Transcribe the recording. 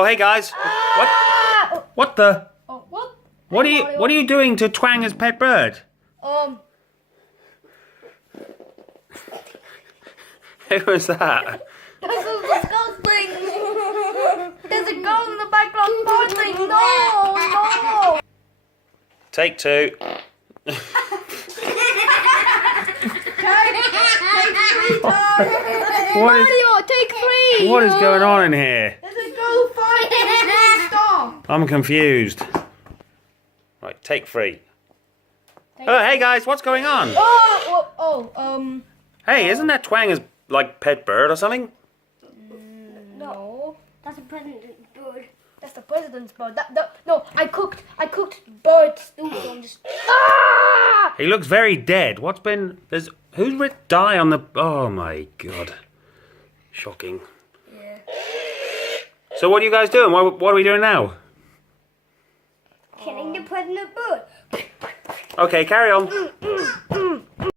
Oh, hey guys. What? What the? Oh, what? What are you doing to Twang as pet bird? Who was that? This is disgusting. There's a girl in the background farting. No. Take two. Mario, take three. What is going on in here? There's a girl farting. Stop. I'm confused. Right, take three. Oh, hey guys, what's going on? Hey, isn't that Twang as like pet bird or something? No. That's a president's bird. That's the president's bird. No, I cooked bird stew, so I'm just. He looks very dead. Who's writ die on the? Oh my god, shocking. Yeah. So what are you guys doing? What are we doing now? Killing the president bird. Okay, carry on.